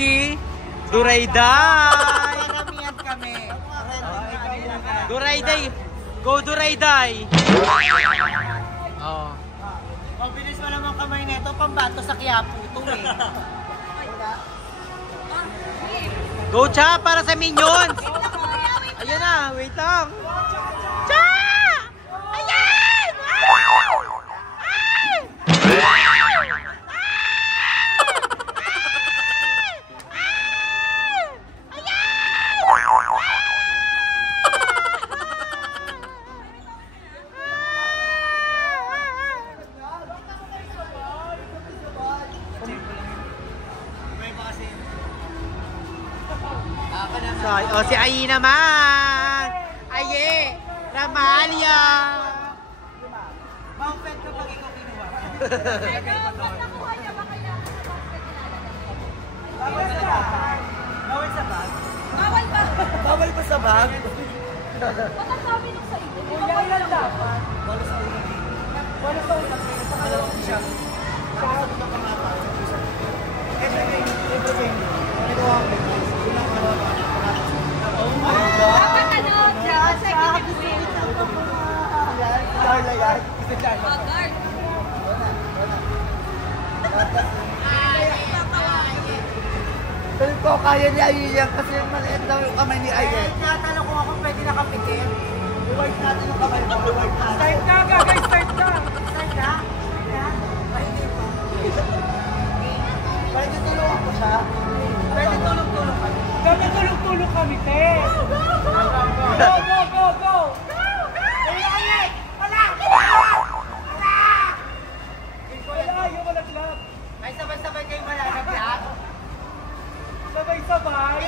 si Durayday. Maramihan kami. Durayday. Go Durayday. Oh. Mabilis mo naman kamay nito, pambato sa Quiapo ito eh. Go Cha para sa Minions. Ayun na, wait lang. Cha! Ayan! Oh, si Ayi naman! Aye! Ramalia! Maupet kapag ikaw kinuha. Bawal sa bag? Bawal sa bag? Bawal ba? Bawal pa sa bag? Baka sabi nung sa iyo. Bawal lang dapat. Bawal sa ulang. Bawal sa ulang. Sa kalawang siya. Sa kalawang ng kamata. Everything. Ito ang ulang kalawang. Oh my God! Dapat ano, second win. Darla yan. Guard. Pero ko kaya ni Ayen kasi maliit daw yung kamay ni Ayen. Tinatanong ko ako pwede nakapitin. I-wipe natin yung kamay mo. I-wipe natin. Start na guys! Start na! Start na? Ay, hindi pa. Pwede tulungan ko siya? Pwede tulong-tulong kami. Pwede tulong-tulong kami, te! Go! Go! Go! Go! Go! Go! Ay, Ayen! Wala! Wala! Wala! Yung malaglag. Ay, sabay-sabay kayo malalaglag. Sabay-sabay.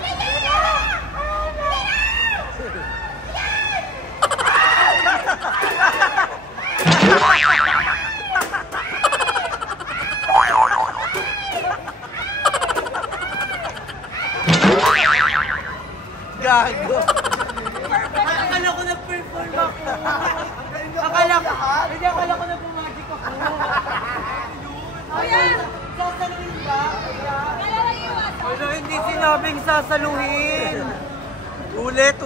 Gago! Akala ko nag-perform ako. Akala ko nag-magic ako. Ayan! Sasaluhin ba? Kaya lang iwas. Wala, hindi sinabing sasaluhin. Ulit.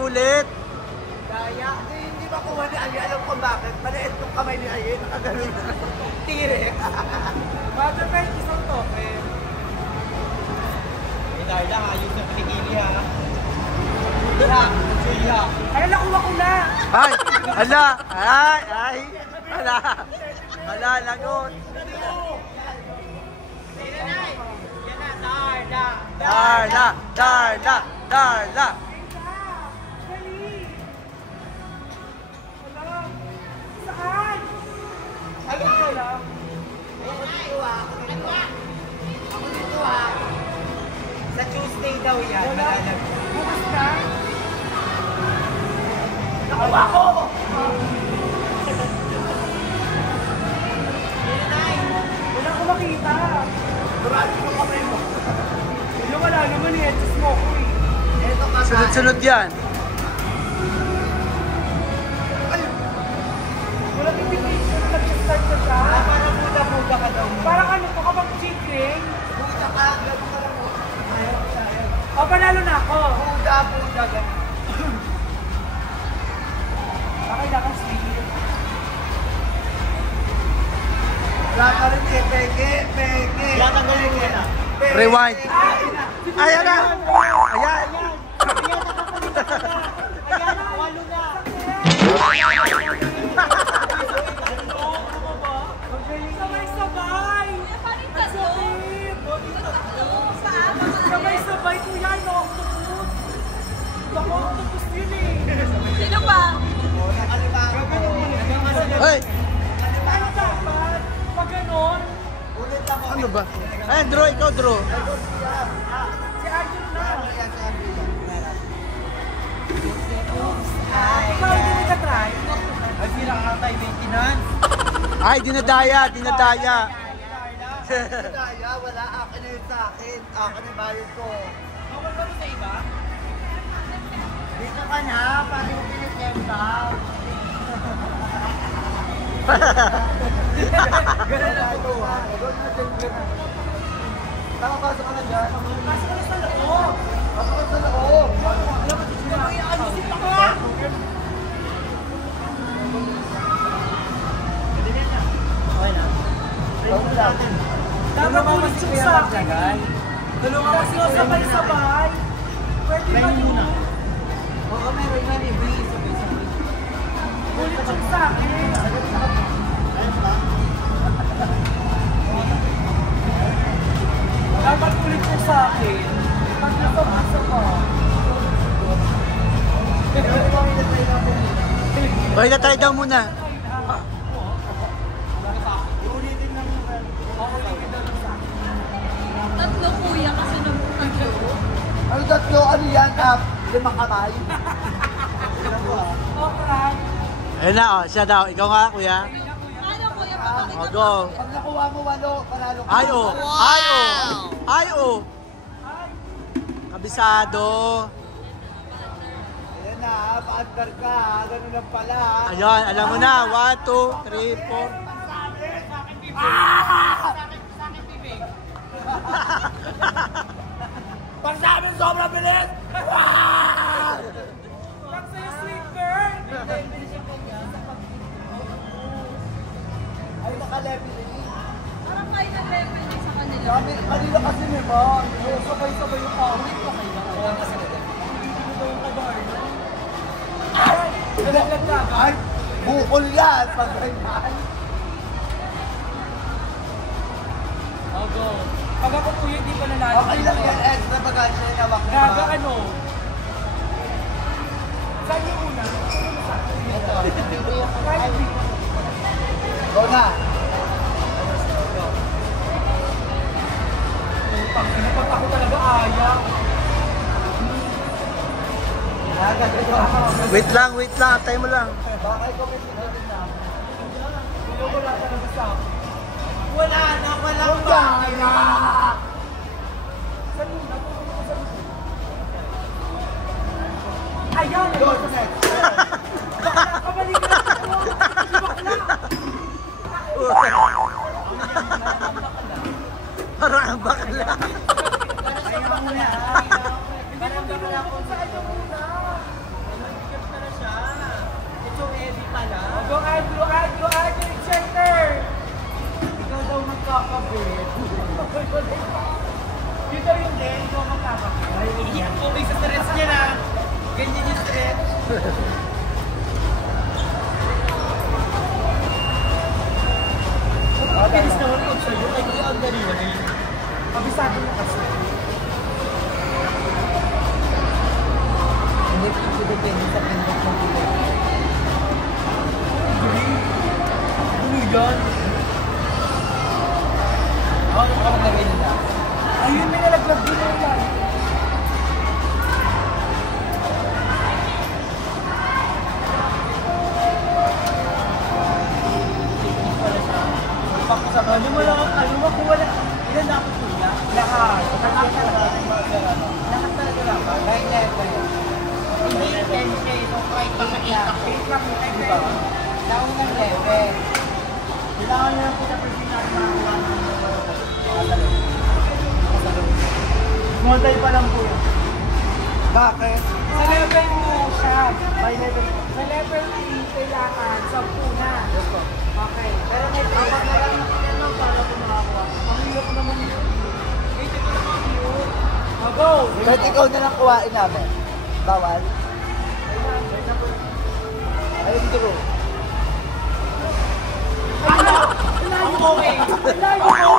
Kaya, hindi ba kuha ni Ali? Alam ko bakit. Maliit yung kamay ni Ali. Nakagaling na. Tire. Mother Bell, isang tope. Darla, ayos na pinigili ha. Ay, nakuha ko na. Ay! Hala, lagot. Darla. Saan? Ayun ka lang. Ako dito ah. Sa Tuesday daw yan. Bukas na? Nakuha ko! Wala ko makita. Durado mo kamay mo. Yung wala naman eh. Just mo ko eh. Sunod-sunod yan. Walang indication na nag-start na siya. Parang buda-buda ka daw. Parang ano ko kapag chikring. Buda ka. Gano'n ka lang. O, panalo na ako. Buda-buda. Okay na kasi. Wala ka rin eh. Pege. Wala ka rin eh. Rewind. Ayan na. Ayan, walo na. Sabay-sabay! Parin tatlo. Sabay-sabay ko yan, no? Octopus! Baka octopus yun eh! Sino pa? Hey! Ano dapat? Pag ganon? Ano ba? Ay, ikaw draw. Si Arjun na! Ikaw hindi mo ka-try? Ay, silang atay maintenance. Ay, dinadaya. Dinadaya, wala. Akin na yun sa akin. Akin na bayad ko. Bawal ba sa iba? Dito ka na, pati mo pinitenda. Ganun na ito ha. Nakapasok ka na dyan. Pasok ka sa loob. Pasok ka sa loob. Alisin ako! Dapat ulit yung sa akin. Tulungan mo sila sabay-sabay. Pwede ba yun? Oo, meron nga ni Breeze. Ulit yung sa akin. Dapat ulit yung sa akin. Pag napapasa ko. Hoy, na-try daw muna. Tatlo kuya kasi nung tatlo. Ano tatlo? Ano yan? Limang kamay? Okay. Ayun na, oh. Siya daw. Ikaw nga, kuya. Ano kuya, papakita Oh, go. Pag nakuha mo 8, panalo ka. Ay, oh. Ay, oh. Ay, oh. Kabisado. Ayan na, pa-under ka. Ganun lang pala. Ayun, alam mo na. 1, 2, 3, 4. Pag sa amin, sobrang bilis! Pag sa'yo, sweet girl. Ay, naka-level eh. Parang kayo na level din sa kanila. Kami, kanila kasi lima. Sabay-sabay yung pawit ko kayo. Ay, bukol yan pag ganyan. Pag ako kuya, di pa nanalo. Okay lang yan, extra bagansya yung hawak mo. Gaga ano? Saan yung una? Ito. Kahit di. Go na. Pag ako talaga ayaw. Wait lang, wait lang. Antay mo lang. Bakit ko may pinatin na? Wala talaga sa akin. Wala na, walang bakit. Saan yung una? Ayan! Go, next. Kabalik na ako! Bakla! Parang ang bakla. Kaya mo na. Naramdaman ako saan yung una. Ito, Eddie pala. Go Andrew, it's your turn! Ikaw daw magkakabit. Dito yung din, ikaw magkakapit. Okay sa stress niya na. Ganyan yung stress. Mabilis naman pag sa'yo, ay hindi ang dali na rin. Kabisado mo kasi. Hindi ko depende sa pindot ng pindot. Ano yan? Ano ka maglagay nila? Ayun, may nalaglag din yung yan. Ano mo lang, ano mo kung wala, ilan dapat kuya? Lahat. Lahat talaga dapat? 9 level. Hindi 10K, so kahit pasakita ko. Diba? Naunang level. Kailangan nyo lang po sa personal na Montay pa lang po yan. Bakit? Sa level mo siya. Sa level 3, kailangan 10 na. Okay. Pero may dapat na lang natin para po makakuha. Ang hirap naman yun. Wait, ito naman yun. Go! Kahit ikaw na lang kuhain namin. Bawal? Ayun, true. Ang okay. Ang okay.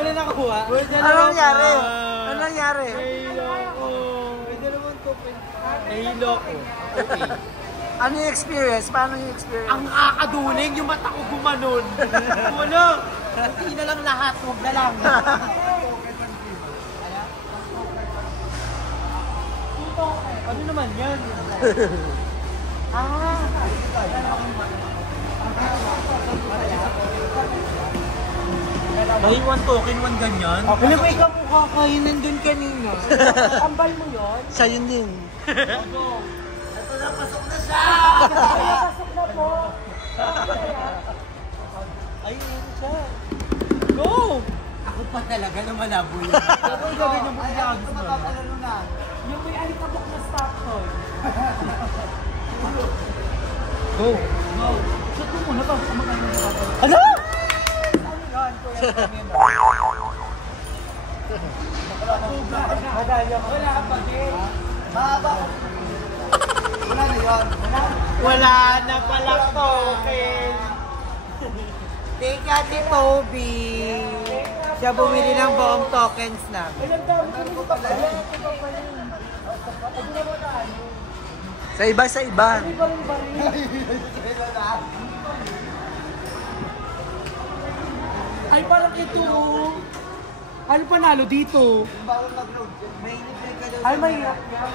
Wala nakuha. Ano nangyari? Ano nangyari? Pwede naman to. Nahilo ko. Okay. Ano yung experience? Paano yung experience? Ang kakaduling, yung mata ko gumanon. Wala. Hindi na lang lahat, huwag na lang. Ano naman yan? Dahil one token, one ganyan. Alam mo, ikaw mukha kayo nandun kanina. Ambal mo yun? Siya yun din. Ito na, pasok na siya! Pasok na po. Ayun siya. Go! Ako pa talaga na malabo yun. Ako yung gawin yung buong lagos mo. Yung may alikabok na stock toy. Go! Go! Shot mo muna ba? Ano? Madaya ko. Wala pa din. Mahaba. Wala na yun. Wala na pala token. Thank you, Ate Toby. Siya bumili ng buong tokens namin. Ilang dami ko pa pala. Sa iba, sa iba. Ay, parang ito. Ano panalo dito? Bawal mag-load. May libre ka daw. Ay, mahirap yan.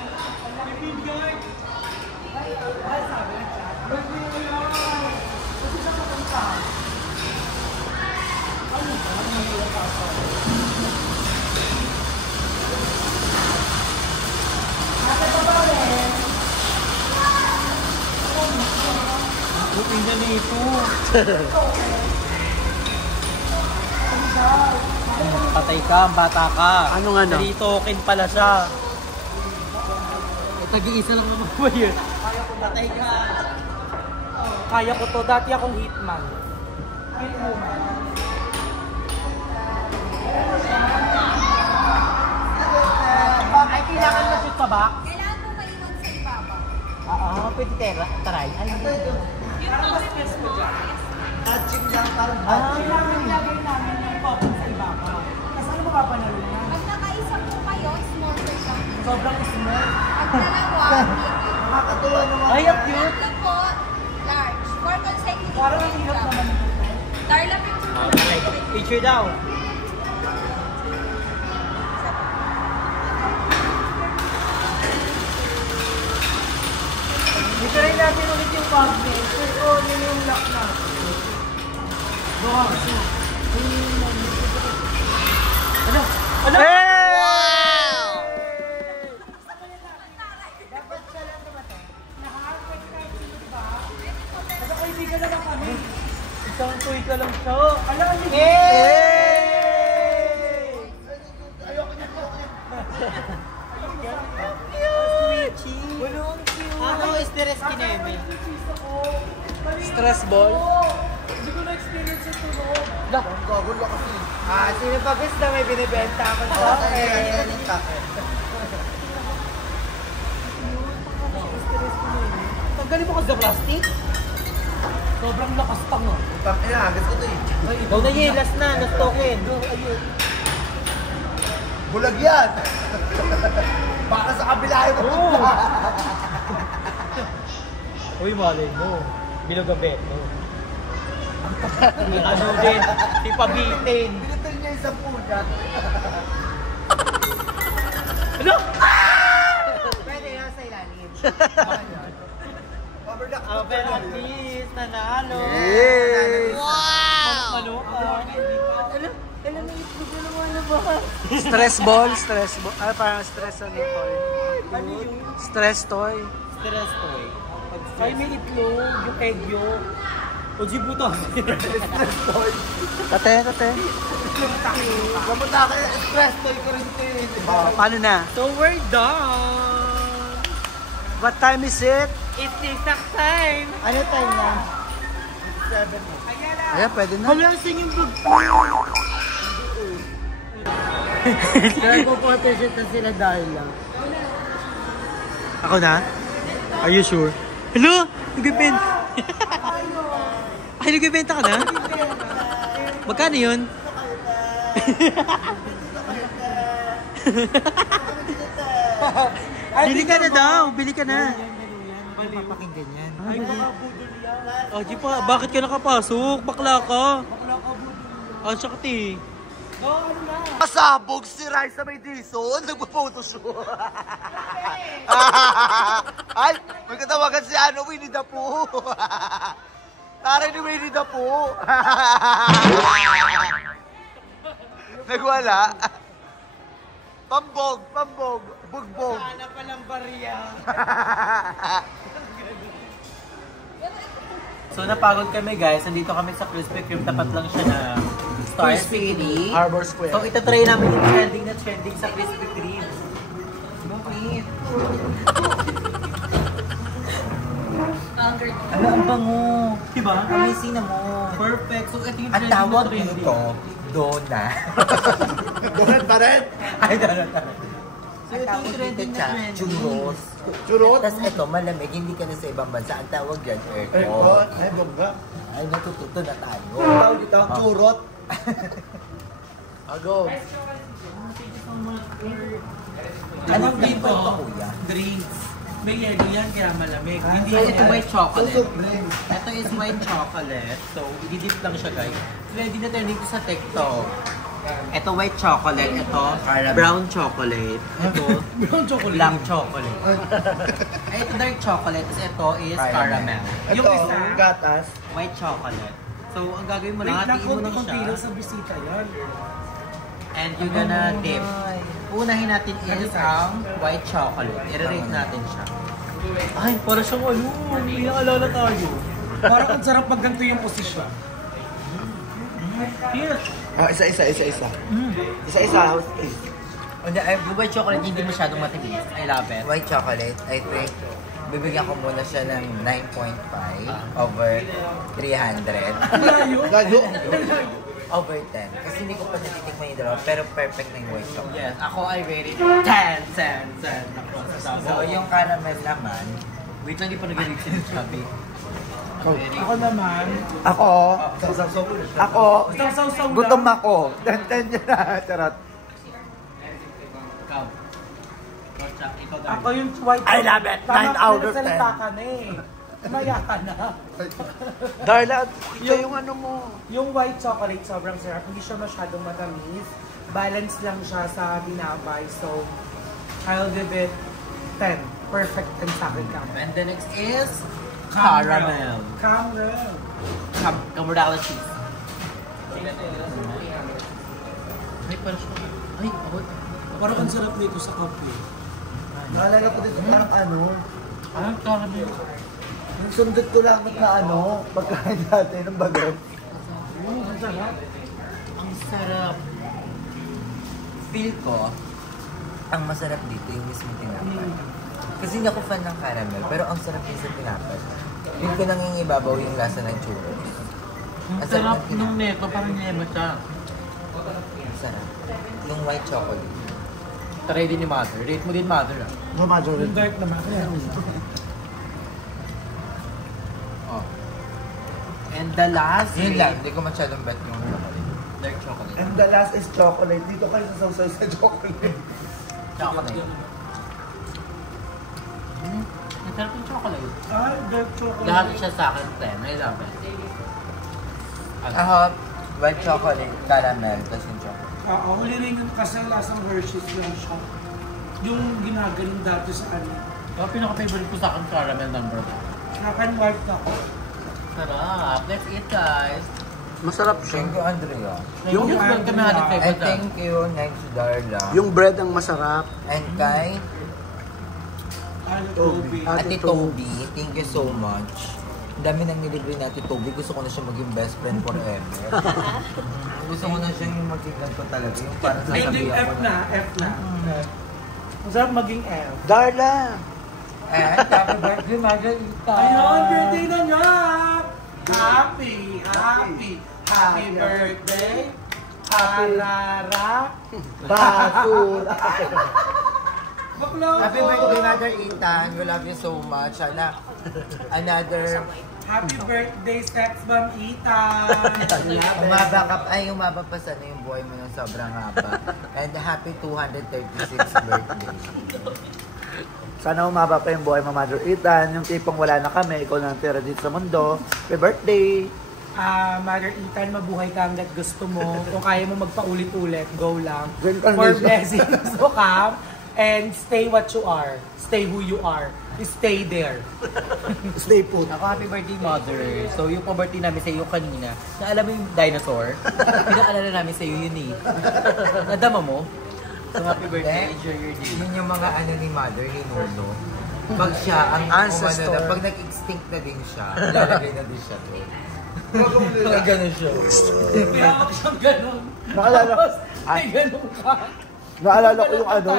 Buting na nito. Patay ka, bata ka. Anong ano? 3 token pala siya. Tag-iisa lang naman ba yun? Patay ka. Kaya ko to. Dati akong hitman. Hitwoman. Ay, kailangan na shoot pa ba? Kailangan mo maiwan sa ibaba. Oo, pwede taray. Ay, Yung token mo. touching lang parang Kailangan ilagay namin yung token sa ibaba. Kasi ano mapapanalo niya? Pag nakaisang po kayo, small per lang. Sobrang small. Pag dalawa, medium. nakakatuwa naman. Ay, ang cute. Tatlo po, large. 4 consecutive Parang ang hirap rounds. naman. Darla picture. Picture daw. Dito rin natin ulit yung magnet. Pero yun yung lock natin. Ano? Ano? Wow! Dapat siya lang namatay. Naka-arcade kahit sino, diba? Nagkakaibigan naman kami. Isang tweet na lang siya. Alam niyo, Ano stress kineme? Stress ball. hindi ko na-experience yung tunog. Sino pa gusto may binibenta ako sa Tanggalin mo ka sa plastic? Sobrang lakas pa nga. Ikaw na yun, last na, last token. Bulag yan! Baka sa kabila yung mapunta. Uy, malay mo. Bilog ang bet mo. Ano din, ipabitin. Pinitin niya yung 10 niya. Ano? Pwede yan sa ilalim. Overlock. Pero at least, nanalo. Yay! Ano Stress ball, stress ball. Ay, parang stress ano toy. Ano yun? Stress toy. Stress to eh. Ay, may itlog, yung egg yolk. O jibuto. Tate, tate. Kamuta ka, stress toy ko rin din. Oh, paano na? So we're done. What time is it? It's TikTok time. Ano time na? 7 na. Ayan, pwede na. Halasin yung bag. Kaya ko po na sila dahil lang. Ako na? Are you sure? Hello? Nagbibenta. Ay, nagbibenta ka na? Magkano yun? Bili ka na daw. Bili ka na. Papakinggan yan. Ay, baka budol yan. Di pa. Bakit ka nakapasok? Bakla ka. Siya ka ti. Ano na? Pasabog si Raisa may Dison, nagpo-photoshoot. Ay, may katawagan si Winnie the Pooh. Taray ni Winnie the Pooh. Nagwala. Pambog, bugbog. Sana palang barya. So napagod kami guys, nandito kami sa Krispy Kreme, tapat lang siya na Star City. Harbor Square. So itatry namin yung trending na trending sa Krispy Kreme. Bakit? Ano ang bango? Diba? Amazing na mo. Perfect. So ito yung Ang trending tawag na trending. nito, Dona. Donut pa rin. Ay, Dona. So ito yung trending na trending. Churros. Churot. Tapos ito, malamig, hindi ka na sa ibang bansa. Ang tawag dyan, aircon. Aircon. Ay, bongga. Ay, natututo na tayo. Ang tawag dito, churot. Ago. Anong dito? ito, kuya? Drinks. May yelo yan kaya malamig. Hindi so ito white chocolate. Susok rin. Ito is white chocolate. So, i-dip lang siya guys. Ready na tayo dito sa TikTok. Ito white chocolate. Ito brown chocolate. Ito Brown chocolate. black chocolate. Ay, ito dark chocolate. Tapos ito is caramel. Ito, Yung isa? gatas. White chocolate. So, ang gagawin mo lang, Wait lang, hatiin mo lang konti-konti lang siya. sa bisita yan. And you're gonna dip. Unahin natin is ang white chocolate. I-rate natin siya. Ay, para siyang ano, may naalala tayo. Parang ang sarap pag ganito yung posisyon. Yes. Ah, isa. Isa-isa. Hindi, Yung white chocolate hindi masyadong matimis. I love it. white chocolate, I think, bibigyan ko muna siya ng 9.5 over 300. Layo. Over 10. Kasi hindi ko pa natitikman yung dalawa, pero perfect na yung white chocolate. Yes, ako I rate it 10. Ako, So, yung caramel naman, wait lang, di pa nag-rate si Chubby. Ako naman, Ako. saw-saw-saw Gutom lang. ako. Ten yun na. Charot. Ikaw. Ikaw dahil. Ako yung white I love it. Tama 9 ka, out of nagsalita 10. ka na eh. Maya ka na. Darla, ito yung ano mo. Yung white chocolate, sobrang sarap. Hindi siya masyadong matamis. Balance lang siya sa binabay. So, I'll give it 10. Perfect 10 sa akin ka. And the next is caramel. Caramel. Camardala cheese. Ay, parang siya. Ay, ako. Parang ang sarap nito sa kape. Naalala ko dito parang ano. Ah, caramel. Yung sundot ko lang na ano. Pagkain natin ng bagat. Ang sarap. Ang sarap. feel ko, ang masarap dito yung mismo tinapay. Kasi hindi ako fan ng caramel, pero ang sarap din sa tinapay. Feel ko nangingibabaw yung lasa ng churros. Ang sarap nung neto, parang niyema siya. Ang sarap. Yung white chocolate. Try din ni Mother. Rate mo din Mother ah. No, majority. Yung dark naman. Oh. And the last Yun lang, hindi ko masyadong bet yung chocolate. dark chocolate. And the last is chocolate. Dito kayo sa sausaw sa chocolate. Chocolate. Ang sarap yung chocolate. Ay, dark chocolate. Lahat siya sa akin 10. I love it. Ako, white chocolate, caramel, tapos yung chocolate. Oo, huli rin yung kasi lasang Hershey's lang siya. Yung ginagaling dati sa ano. Yung pinaka-favorite ko sa akin, caramel number 1. Akan white ako. Sarap. Let's eat guys. Masarap Thank you, Andrea. Yung bread kami hanap kay And Madam. thank you, next Darla. Yung bread ang masarap. And kay Ano, Toby. Toby. Ate Toby, thank you so much. Ang dami nang nilibre natin Toby. Gusto ko na siya maging best friend forever. Gusto ko na siyang maging ko talaga. Yung parang Ay, sasabihin F ko na, F na. Masarap maging F. Darla! And happy birthday, Margarita! Ayun, birthday na niya! Happy, happy, happy birthday! Harara! Basura! Bakla Happy birthday, Mother Ethan. We love you so much. Sana, another Happy birthday, Sex Bomb Ethan! umaba ka ay umaba pa sana yung buhay mo ng sobrang haba. And happy 236th birthday. Sana umaba pa yung buhay mo, Mother Ethan. Yung tipong wala na kami, ikaw na ang tira dito sa mundo. Happy birthday! Mother Ethan, mabuhay ka hanggat gusto mo. Kung kaya mo magpaulit-ulit, go lang. Reincarnation. For blessings to come. And stay what you are. Stay who you are. Stay there. Stay put. Ako, happy birthday, mother. So, yung pa-birthday namin sa iyo kanina, naalala mo yung dinosaur? Pinaalala namin sa iyo yun eh. Nadama mo? So, happy birthday, enjoy your day. Yun yung mga ano ni mother, ni Nuno. Pag siya, ang Ancestor. umano na, pag nag-extinct na din siya, lalagay na din siya doon. Pag gano'n siya. Kaya ako siyang ganun. Naalala ko, May ganun ka. naalala ko yung ano,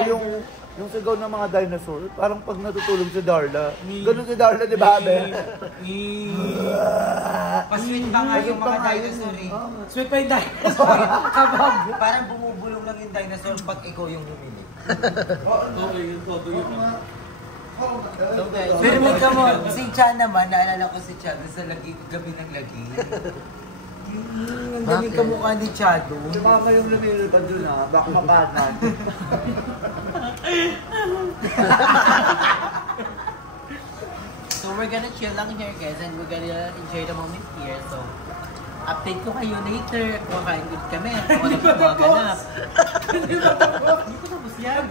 yung sigaw ng mga dinosaur. Parang pag natutulog si Darla. Ganun si Darla, di ba, Abe? Pasweet pa nga yung mga dinosaur eh. Sweet pa yung dinosaur. Kabag. Parang bumubulong lang yung dinosaur pag ikaw yung humili. So, guys, Pero may kamo, si Chan naman, naalala ko si Chan sa gabi ng lagi. Ang daming kamukha ni Chado. Si Mama yung lumilipad dun baka makanan. So, we're gonna chill lang here, guys, and we're gonna enjoy the moment here. So, update ko kayo later. Kumakain good kami. Kung ano pa mga ganap. Hindi ba tapos? Hindi ko tapos yan.